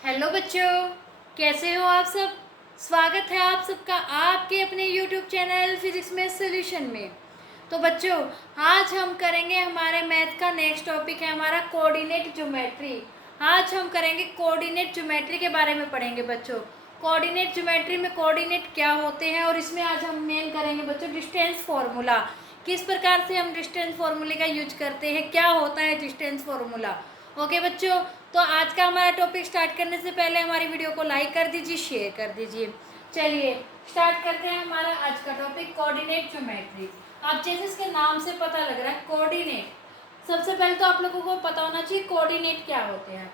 Hello बच्चों, कैसे हो आप सब। स्वागत है आप सबका आपके अपने यूट्यूब चैनल फिजिक्स में सॉल्यूशन में। तो बच्चों, आज हम करेंगे हमारे मैथ का नेक्स्ट टॉपिक है हमारा कोऑर्डिनेट ज्योमेट्री। आज हम करेंगे कोऑर्डिनेट ज्योमेट्री के बारे में पढ़ेंगे बच्चों। कोऑर्डिनेट ज्योमेट्री में कोऑर्डिनेट क्या होते हैं और इसमें आज हम मेन करेंगे बच्चों डिस्टेंस फार्मूला। किस प्रकार से हम डिस्टेंस फार्मूले का यूज करते हैं, क्या होता है डिस्टेंस फार्मूला। ओके बच्चों, तो आज का हमारा टॉपिक स्टार्ट करने से पहले हमारी वीडियो को लाइक कर दीजिए, शेयर कर दीजिए। चलिए स्टार्ट करते हैं हमारा आज का टॉपिक कोऑर्डिनेट ज्योमेट्री। आप जैसे इसके नाम से पता लग रहा है कोऑर्डिनेट, सबसे पहले तो आप लोगों को पता होना चाहिए कोऑर्डिनेट क्या होते हैं।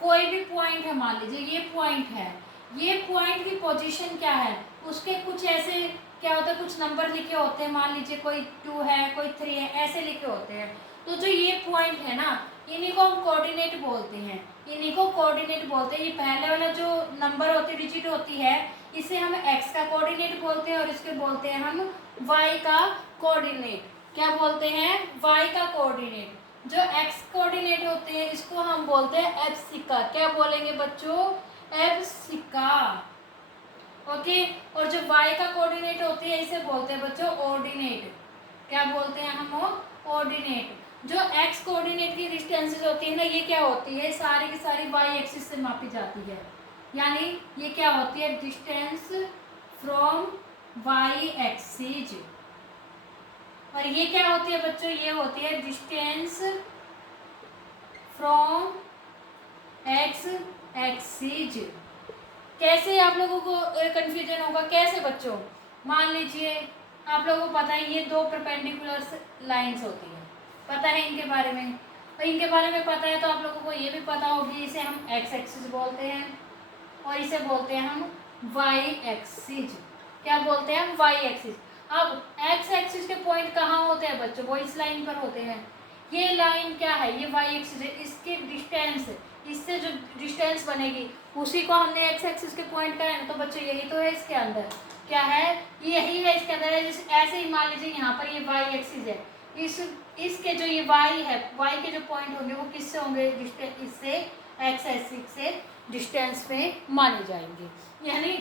कोई भी पॉइंट है, मान लीजिए ये पॉइंट है, ये पॉइंट की पोजीशन क्या है, उसके कुछ ऐसे क्या होता है, कुछ नंबर लिखे होते हैं, मान लीजिए कोई 2 है, कोई 3 है, ऐसे लिखे होते हैं। तो जो ये पॉइंट है ना, इन्हीं को हम कोऑर्डिनेट बोलते हैं, इन्हीं को कोऑर्डिनेट बोलते हैं। ये पहले वाला जो नंबर होती है, डिजिट होती है, इसे हम x का कोऑर्डिनेट बोलते हैं और इसके बोलते हैं हम y का कोऑर्डिनेट। क्या बोलते हैं? y का कोऑर्डिनेट। जो x कोऑर्डिनेट होते हैं इसको हम बोलते हैं एब्सिका। क्या बोलेंगे बच्चों? एब्सिका। ओके। और जो y का कोऑर्डिनेट होती है इसे बोलते हैं बच्चों ऑर्डिनेट। क्या बोलते हैं हम? ऑर्डिनेट। जो x कोऑर्डिनेट की डिस्टेंसेस होती है ना, ये क्या होती है, सारी की सारी y एक्सिस से मापी जाती है। यानी ये क्या होती है? Distance from y axis. और ये क्या होती है बच्चों? ये होती है डिस्टेंस फ्रॉम x एक्सिस। कैसे आप लोगों को कंफ्यूजन होगा? कैसे बच्चों? मान लीजिए आप लोगों को पता है ये दो परपेंडिकुलर लाइंस होती है, पता है इनके बारे में। और इनके बारे में पता है तो आप लोगों को ये भी पता होगी, इसे हम एक्स एक्सिस बोलते हैं और इसे बोलते हैं हम वाई एक्सिस। क्या बोलते हैं हम? Y axis. अब एक्स एक्सिस के पॉइंट कहाँ होते हैं बच्चों? वो इस लाइन पर होते हैं। ये लाइन क्या है? ये वाई एक्सिस है। इसके डिस्टेंस, इससे जो डिस्टेंस बनेगी उसी को हमने एक्स एक्सिस के पॉइंट का है। तो बच्चों यही तो है इसके अंदर। क्या है? यही है इसके अंदर है। ऐसे ही मान लीजिए यहाँ पर ये वाई एक्सिस है, इसके जो ये y है, y के जो पॉइंट होंगे वो किससे होंगे? इससे x एक्सिस से डिस्टेंस में माने जाएंगे। यानी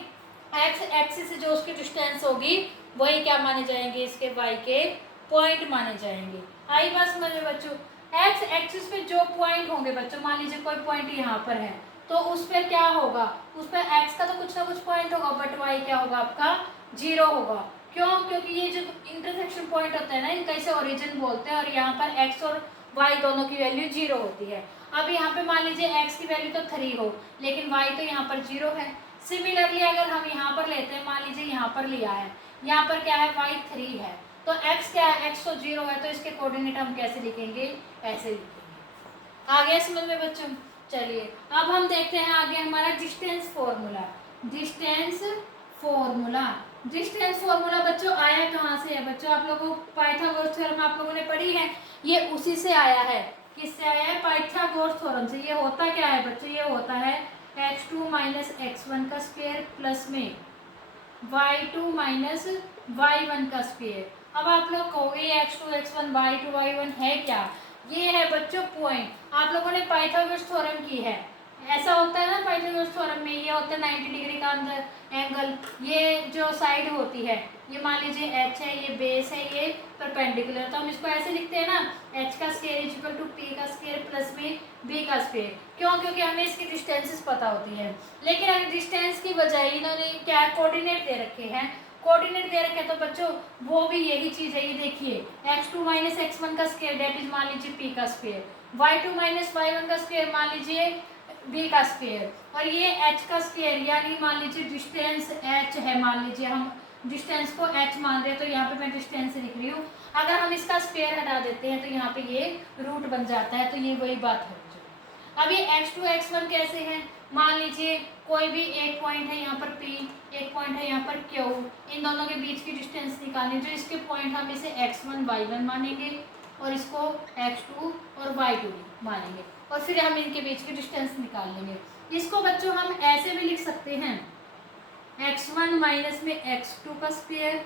x एक्सिस से जो उसकी डिस्टेंस होगी वही क्या माने जाएंगे? इसके y के पॉइंट माने जाएंगे। आई बात समझ में बच्चों? x एक्सिस पे जो पॉइंट होंगे बच्चों, मान लीजिए कोई पॉइंट यहाँ पर है तो उस पर क्या होगा? उस पर x का तो कुछ ना कुछ पॉइंट होगा, बट y क्या होगा? आपका 0 होगा। क्यों? क्योंकि ये जो इंटरसेक्शन पॉइंट होता है ना, इनका इसे ओरिजिन बोलते हैं और यहाँ पर x और y दोनों की वैल्यू 0 होती है। अब यहाँ पे मान लीजिए x की वैल्यू तो 3 हो, लेकिन y तो यहाँ पर 0 है। सिमिलरली अगर हम यहाँ पर लेते हैं, मान लीजिए यहाँ पर लिया है, यहाँ पर क्या है? y 3 है, तो x क्या है? x तो 0 है, तो इसके कोऑर्डिनेट हम कैसे लिखेंगे? ऐसे लिखेंगे। आ गया समझ में बच्चों? चलिए अब हम देखते हैं आगे हमारा distance formula. Distance formula, distance formula बच्चों आया कहाँ से है बच्चों? आप लोगों को पाइथागोरस थ्योरम आप लोगों ने पढ़ी है, ये उसी से आया है। किससे आया है? पाइथागोरस थ्योरम से। ये होता क्या है बच्चों? ये होता है x2 माइनस x1 का स्क्वायर प्लस में y2 माइनस y1 का स्क्वायर। अब आप लोग कहोगे x2 x1 y2 y1 है क्या? ये है बच्चों पॉइंट। आप लोगों ने पाइथागोरस थ्योरम की है, ऐसा होता है ना पाइथागोरस थ्योरम में, ये होता है 90 डिग्री का अंदर एंगल। ये जो साइड होती है, ये मान लीजिए h है, ये बेस है, ये परपेंडिकुलर, तो हम इसको ऐसे लिखते हैं ना, h का square is equal to p का स्क्वायर प्लस में b का स्क्वायर। क्यों? क्योंकि हमें इसकी डिस्टेंसेस पता होती है। लेकिन अगर डिस्टेंस की बजाय इन्होंने क्या कोऑर्डिनेट दे रखे हैं, कोऑर्डिनेट दे रखे, तो बच्चों वो भी यही चीज है। ये देखिए x2 माइनस x1 का स्क्वायर डेट इज मान लीजिए p का स्क्वायर, y2 माइनस y1 का स्क्वायर मान लीजिए b का स्क्वायर, और ये h का स्क्वायर, यानी मान लीजिए डिस्टेंस h है, मान लीजिए हम डिस्टेंस को h मान रहे हैं, तो यहाँ पे मैं डिस्टेंस लिख रही हूँ। अगर हम इसका स्क्वायर हटा देते हैं तो यहाँ पे ये रूट बन जाता है, तो ये वही बात है। अब ये x2 x1 कैसे है? मान लीजिए कोई भी एक पॉइंट है यहाँ पर P, एक पॉइंट है यहाँ पर Q, इन दोनों के बीच की डिस्टेंस निकालनी। जो इसके पॉइंट हम इसे x1 y1 मानेंगे और इसको x2 और y2 मानेंगे, और फिर हम इनके बीच की डिस्टेंस निकाल लेंगे। इसको बच्चों हम ऐसे भी लिख सकते हैं, x1 माइनस में x2 का स्क्वायर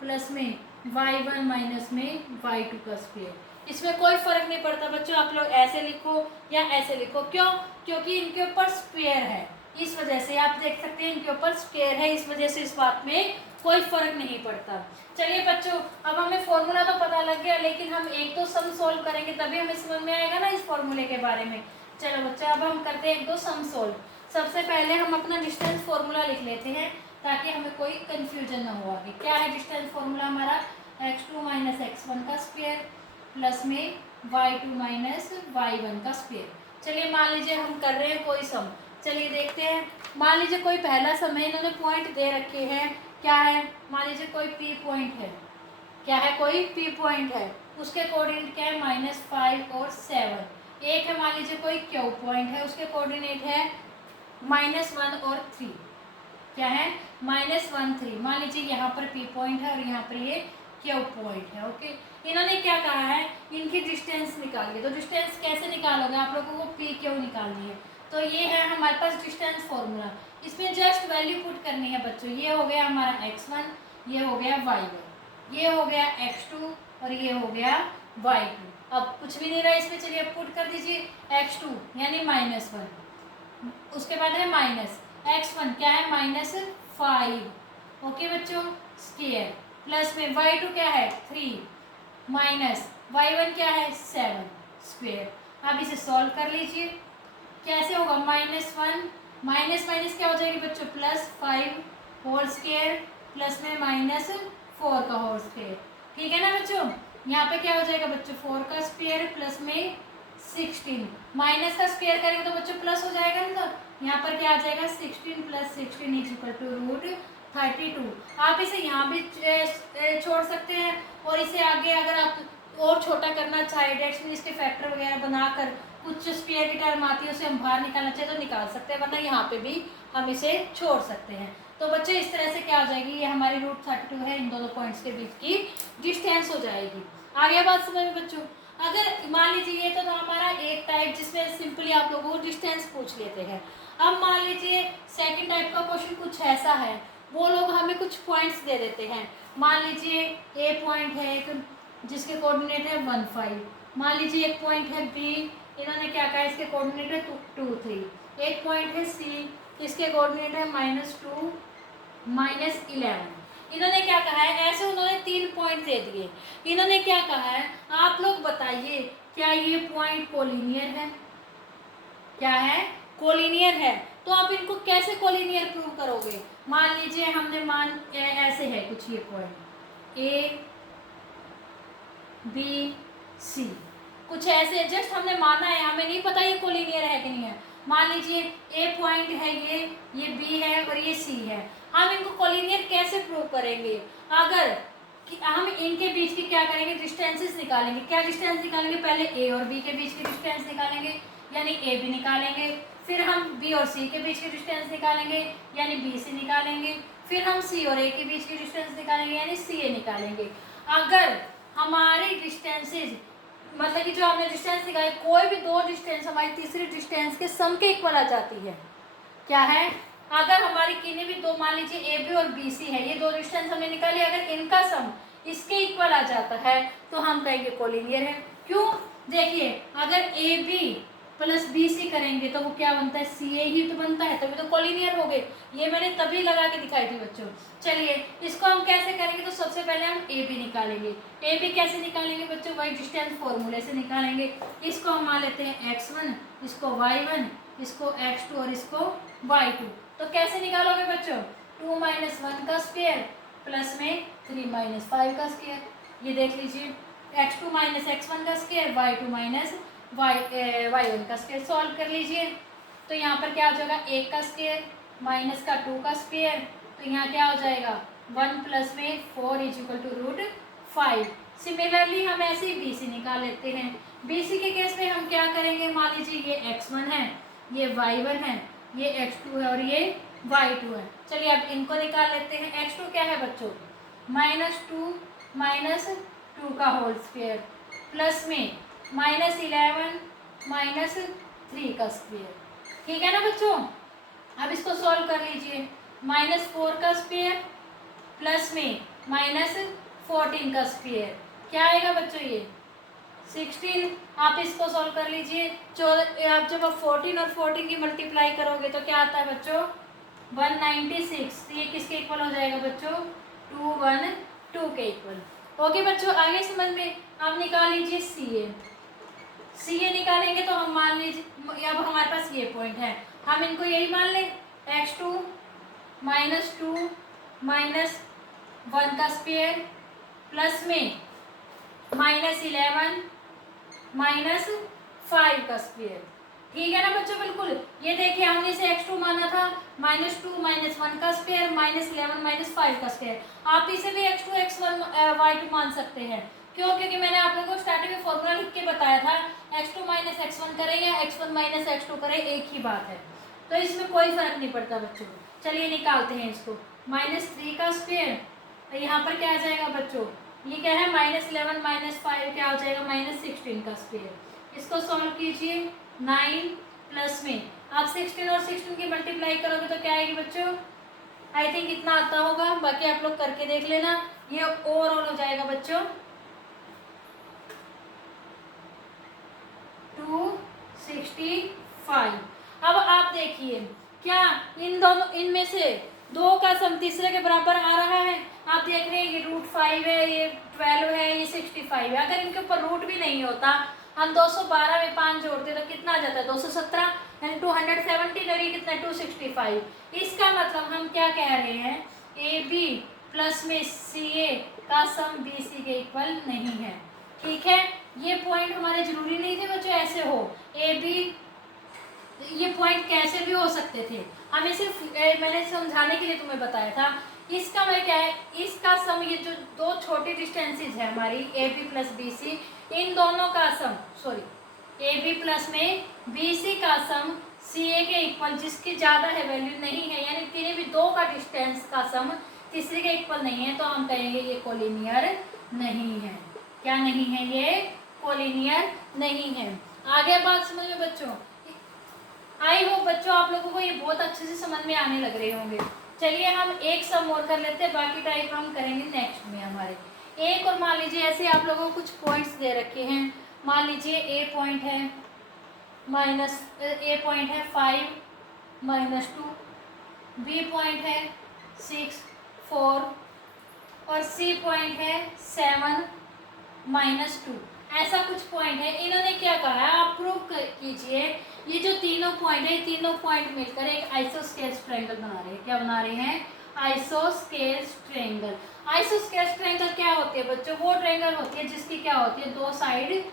प्लस में y1 माइनस में y2 का स्क्वायर। इसमें कोई फर्क नहीं पड़ता बच्चों, आप लोग ऐसे लिखो या ऐसे लिखो। क्यों? क्योंकि इनके ऊपर स्क्वायर है, इस वजह से आप देख सकते हैं इनके ऊपर स्क्वायर है, इस वजह से इस बात में कोई फर्क नहीं पड़ता। चलिए बच्चों, अब हमें फॉर्मूला तो पता लग गया, लेकिन हम एक दो सम सोल्व करेंगे तभी हमें समझ में आएगा ना इस फॉर्मूले के बारे में। चलो बच्चे, अब हम करते हैं एक दो सम सोल्व। सबसे पहले हम अपना डिस्टेंस फॉर्मूला लिख लेते हैं ताकि हमें कोई कंफ्यूजन ना हो आगे। क्या है डिस्टेंस फॉर्मूला हमारा? x2 माइनस x1 का स्क्वायर प्लस में y2 माइनस y1 का स्क्वायर। चलिए मान लीजिए हम कर रहे हैं कोई सम, चलिए देखते हैं। मान लीजिए कोई पहला सम है, इन्होंने पॉइंट दे रखे हैं। क्या है? मान लीजिए कोई P पॉइंट है। क्या है? कोई P पॉइंट है, उसके कोऑर्डिनेट क्या है? -5 और 7। एक है मान लीजिए कोई Q पॉइंट है, उसके कोऑर्डिनेट है -1 और 3। क्या है? -1 3। मान लीजिए यहाँ पर P पॉइंट है और यहाँ पर ये Q पॉइंट है। ओके, इन्होंने क्या कहा है? इनकी डिस्टेंस निकालिए। तो डिस्टेंस कैसे निकालोगे? आप लोगों को P Q निकालनी है। तो ये है हमारे पास डिस्टेंस फॉर्मूला, इसमें जस्ट वैल्यू पुट करनी है बच्चों। ये हो गया हमारा x1, ये हो गया y1, ये हो गया x2 और ये हो गया y2। अब कुछ भी नहीं रहा इसमें, चलिए अब पुट कर दीजिए। x2 यानी -1, उसके बाद है माइनस x1 क्या है? -5। ओके बच्चों, स्क्वायर प्लस में y2 क्या है? 3 माइनस y1 क्या है? 7 स्क्वायर। अब इसे सॉल्व कर लीजिए। कैसे होगा? -1 माइनस माइनस क्या हो जाएगी बच्चों? +5 होल स्क्वायर प्लस में -4 का होल स्क्वायर। ठीक है ना बच्चों? यहाँ पे क्या हो जाएगा बच्चों? 4 का स्क्वायर प्लस में 16। माइनस का स्क्वायर करेंगे तो बच्चों प्लस हो जाएगा ना, तो यहाँ पर क्या आ जाएगा? 16 + 16 = √32। आप इसे यहाँ भी छोड़ सकते हैं और इसे आगे अगर आप और छोटा करना चाहे, डेट्स में इसके फैक्टर वगैरह बनाकर कुछ स्क्वायर की टर्म आती है उसे हम बाहर निकालना चाहे तो निकाल सकते हैं, वरना यहाँ पे भी हम इसे छोड़ सकते हैं। तो बच्चे इस तरह से क्या हो जाएगी? ये हमारी √32 है, इन दोनों पॉइंट्स के बीच की डिस्टेंस हो जाएगी। आगे बात समझ में बच्चों? अगर मान लीजिए ये तो हमारा एक टाइप जिसमें सिंपली आप लोगों को डिस्टेंस पूछ लेते हैं। अब मान लीजिए सेकंड टाइप का क्वेश्चन कुछ ऐसा है, वो लोग हमें कुछ पॉइंट्स दे देते हैं। मान लीजिए ए पॉइंट है एक जिसके कोऑर्डिनेट है 1 5। मान लीजिए एक पॉइंट है बी, इन्होंने क्या कहा? इसके कोऑर्डिनेट है 2 3। एक पॉइंट है सी, इसके कोऑर्डिनेट है -2 -11। इन्होंने क्या कहा है? ऐसे उन्होंने 3 पॉइंट दे दिए। इन्होंने क्या कहा है? आप लोग बताइए क्या ये पॉइंट कोलिनियर है? क्या है? कोलिनियर है। तो आप इनको कैसे कोलिनियर प्रूव करोगे? मान लीजिए हमने ऐसे है कुछ ये पॉइंट ए बी सी, कुछ ऐसे जस्ट हमने माना है, हमें नहीं पता ये कोलिनियर है कि नहीं है। मान लीजिए ए पॉइंट है ये बी है और ये सी है। हम इनको कोलिनियर कैसे प्रूव करेंगे? अगर कि हम इनके बीच की क्या करेंगे? डिस्टेंसेस निकालेंगे। क्या डिस्टेंस निकालेंगे? पहले ए और बी के बीच की डिस्टेंस निकालेंगे, यानी ए बी निकालेंगे। फिर हम बी और सी के बीच की डिस्टेंस निकालेंगे, यानी बी सी निकालेंगे। फिर हम सी और ए के बीच की डिस्टेंस निकालेंगे, यानी सी ए निकालेंगे। अगर हमारी डिस्टेंसेज मतलब कि जो हमने डिस्टेंस निकाली, कोई भी दो डिस्टेंस हमारी तीसरी डिस्टेंस के सम के इक्वल आ जाती है। क्या है? अगर हमारी किन्हीं भी दो, मान लीजिए ए बी और बी सी है, ये दो डिस्टेंस हमने निकाली, अगर इनका सम इसके इक्वल आ जाता है तो हम कहेंगे कोलिनियर है। क्यों? देखिए, अगर A B plus B C करेंगे तो वो क्या बनता है? सी ए ही तो बनता है, तभी तो कोलिनियर हो गए। ये मैंने तभी लगा के दिखाई थी बच्चों। चलिए इसको हम कैसे करेंगे? तो सबसे पहले हम ए बी निकालेंगे। ए बी कैसे निकालेंगे बच्चों? वही डिस्टेंस फॉर्मूले से निकालेंगे। इसको हम मान लेते हैं x1, इसको y1, इसको x2 और इसको y2। तो कैसे निकालोगे बच्चों? 2 - 1 का स्क्वायर प्लस में 3 - 5 का स्क्वायर। ये देख लीजिए, x2 - x1 का स्क्वायर, y2 - y1 का स्क्वायर। सॉल्व कर लीजिए तो यहाँ पर क्या हो जाएगा? 1 का स्क्वायर माइनस का 2 का स्क्वायर, तो यहाँ क्या हो जाएगा? 1 प्लस में 4 = √5। सिमिलरली हम ऐसे ही बी सी निकाल लेते हैं। बी सी के केस में हम क्या करेंगे? मान लीजिए ये x1 है, ये y1 है, ये x2 है और ये y2 है। चलिए अब इनको निकाल लेते हैं। x2 क्या है बच्चों? -2 - 2 का होल स्क्वायर प्लस में -11 -3 का स्क्वायर। ठीक है ना बच्चों? अब इसको सॉल्व कर लीजिए। -4 का स्क्वायर प्लस में -14 का स्क्वायर, क्या आएगा बच्चों? ये 16। आप इसको सॉल्व कर लीजिए। 14, आप जब आप 14 और 14 की मल्टीप्लाई करोगे तो क्या आता है बच्चों? 196। ये किसके इक्वल हो जाएगा बच्चों? 212 के इक्वल। ओके बच्चों, आगे समझ में आप निकाल लीजिए सी ए निकालेंगे तो हम मान लीजिए अब हमारे पास ये पॉइंट है, हम इनको यही मान लें x2 -2 -1 का स्क्वायर प्लस में -11 -5 का स्क्वायर। ठीक है ना बच्चों? बिल्कुल। ये देखिए हमने इसे x2 माना था, -2 -1 का स्क्वायर -11 -5 का स्क्वायर। आप इसे भी x2 x1 y2 मान सकते हैं। क्यों? क्योंकि मैंने आप लोगों को स्टार्टिंग में फॉर्मूला लिख के बताया था, x2 x1 करें या x1 x2 करें एक ही बात है, तो इसमें कोई फर्क नहीं पड़ता बच्चों। चलिए निकालते हैं इसको। -3 का स्क्वायर, तो यहाँ पर क्या आ जाएगा बच्चों? ये क्या है? -11 -5 क्या हो जाएगा? -16 का स्क्वायर। इसको सॉल्व कीजिए। 9 प्लस में आप 16 और 16 की मल्टीप्लाई करोगे तो क्या आएगी बच्चों? आई थिंक इतना आता होगा, बाकी आप लोग करके देख लेना। ये ओवरऑल हो जाएगा बच्चों 265। अब आप देखिए क्या इन दोनों इनमें से दो का सम तीसरे के बराबर आ रहा है? आप देख रहे हैं ये √5 है, ये 12 है, ये 65 है। अगर इनके ऊपर रूट भी नहीं होता, हम 212 में 5 जोड़ते तो कितना आ जाता है? 217 यानी 270 और ये कितना? 265। इसका मतलब हम क्या कह रहे हैं? ए बी प्लस में सी ए का सम बी सी के इक्वल नहीं है। ठीक है, ये पॉइंट हमारे जरूरी नहीं थे बच्चों ऐसे हो। ए बी ये पॉइंट कैसे भी हो सकते थे, हमें सिर्फ मैंने समझाने के लिए तुम्हें बताया था। इसका मैं क्या है, इसका सम, ये जो दो छोटी डिस्टेंसेज है हमारी A B plus B C, इन दोनों का sum, sorry A B plus में बी सी का सम सी ए के इक्वल, जिसकी ज़्यादा है वैल्यू नहीं है, यानी किन्हीं भी दो का डिस्टेंस का सम तीसरे के इक्वल नहीं है, तो हम कहेंगे ये कोलिनियर नहीं है। क्या नहीं है? ये कोलिनियर नहीं है। आगे बात समझ में बच्चों? आई होप बच्चों आप लोगों को ये बहुत अच्छे से समझ में आने लग रहे होंगे। चलिए हम एक सम और कर लेते हैं, बाकी टाइप हम करेंगे नेक्स्ट में हमारे। एक और मान लीजिए ऐसे आप लोगों को कुछ पॉइंट्स दे रखे हैं। मान लीजिए ए पॉइंट है 5 -2, बी पॉइंट है 6 4 और सी पॉइंट है 7 -2। ऐसा कुछ पॉइंट है। इन्होंने क्या कहा है, आप प्रूव कीजिए ये जो तीनों पॉइंट है, तीनों पॉइंट मिलकर एक आइसोस्केल ट्रायंगल बना रहे हैं। क्या बना रहे हैं? आइसोस्केल ट्रायंगल। आइसोस्केल ट्रायंगल क्या होती है बच्चों? वो ट्रायंगल होती है जिसकी क्या होती है, दो साइड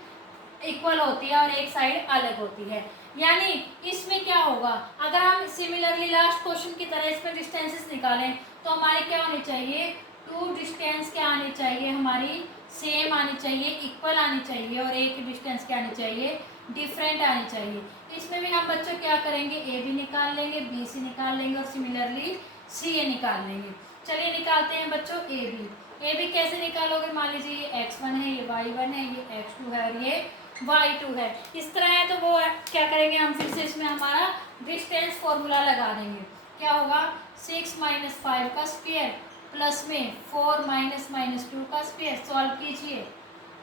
इक्वल होती है और एक साइड अलग होती है। यानी इसमें क्या होगा, अगर हम सिमिलरली लास्ट क्वेश्चन की तरह इसमें डिस्टेंसेस निकालें तो हमारी क्या होनी चाहिए? टू डिस्टेंस क्या आनी चाहिए? हमारी सेम आनी चाहिए, इक्वल आनी चाहिए, और एक डिस्टेंस क्या आनी चाहिए? डिफरेंट आनी चाहिए। इसमें भी हम बच्चों क्या करेंगे? ए बी निकाल लेंगे, बी सी निकाल लेंगे और सिमिलरली सी ए निकाल लेंगे। चलिए निकालते हैं बच्चों ए बी। ए बी कैसे निकालोगे? मान लीजिए ये x1 है, ये y1 है, ये x2 है और ये y2 है। इस तरह है तो वो क्या करेंगे हम? फिर से इसमें हमारा डिस्टेंस फॉर्मूला लगा देंगे। क्या होगा? 6 - 5 का स्क्वायर प्लस में 4 - -2 का स्क्वायर। सॉल्व कीजिए।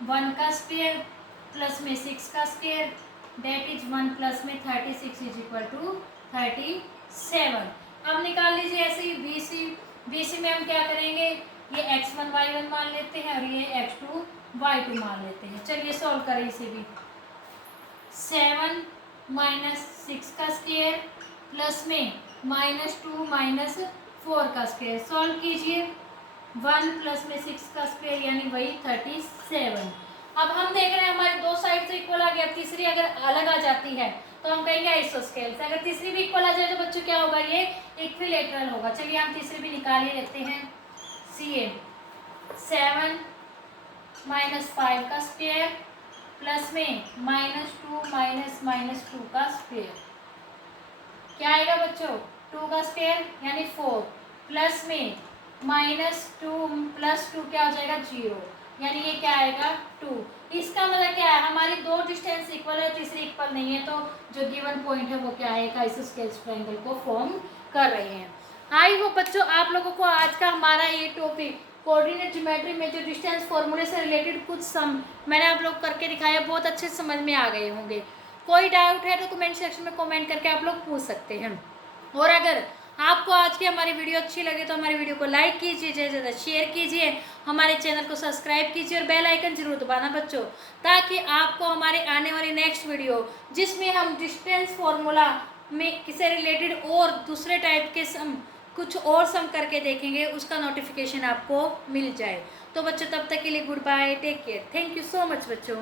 1 का स्क्वायर प्लस में 6 का स्क्वायर, डेट इज 1 प्लस में 36 इज इक्वल टू 37। अब निकाल लीजिए ऐसे ही बी सी। बी सी में हम क्या करेंगे? ये x1 y1 मान लेते हैं और ये x2 y2 मान लेते हैं। चलिए सॉल्व करें इसे भी। 7 - 6 का स्क्वायर प्लस में -2 -4 का स्क्वायर। सॉल्व कीजिए। 1 प्लस में 6 का स्क्वायर यानी वही 37। अब हम देख रहे हैं हमारे दो साइड से इक्वल आ गया। तीसरी अगर अलग आ जाती है तो हम कहेंगे आइसोस्केल से। अगर तीसरी भी इक्वल आ जाए तो बच्चों क्या होगा? ये इक्विलेटरल होगा। चलिए हम तीसरी भी निकाल ही लेते हैं। सी ए 7 - 5 का स्क्वायर प्लस में -2 -2 का स्क्वायर। क्या आएगा बच्चों? 2 का स्क्वायर यानी 4 प्लस में -2 + 2 क्या हो जाएगा? 0, यानी ये क्या आएगा? 2। इसका मतलब क्या है? हमारी दो डिस्टेंस इक्वल है, तीसरी इक्वल नहीं है, तो जो गिवन पॉइंट है वो क्या है? एक आइसोस्केल ट्रायंगल को फॉर्म कर रहे हैं। आई होप बच्चों आप लोगों को आज का हमारा ये टॉपिक कोऑर्डिनेट ज्योमेट्री में जो डिस्टेंस फॉर्मूले से रिलेटेड कुछ सम मैंने आप लोग करके दिखाया, बहुत अच्छे समझ में आ गए होंगे। कोई डाउट है तो कमेंट सेक्शन में कमेंट करके आप लोग पूछ सकते हैं। और अगर आपको आज की हमारी वीडियो अच्छी लगे तो हमारी वीडियो को लाइक कीजिए, ज़्यादा से ज़्यादा शेयर कीजिए, हमारे चैनल को सब्सक्राइब कीजिए और बेल आइकन जरूर दबाना बच्चों, ताकि आपको हमारे आने वाली नेक्स्ट वीडियो जिसमें हम डिस्टेंस फॉर्मूला में से रिलेटेड और दूसरे टाइप के सम कुछ और सम करके देखेंगे, उसका नोटिफिकेशन आपको मिल जाए। तो बच्चों तब तक के लिए goodbye, take care, thank you so much बच्चों।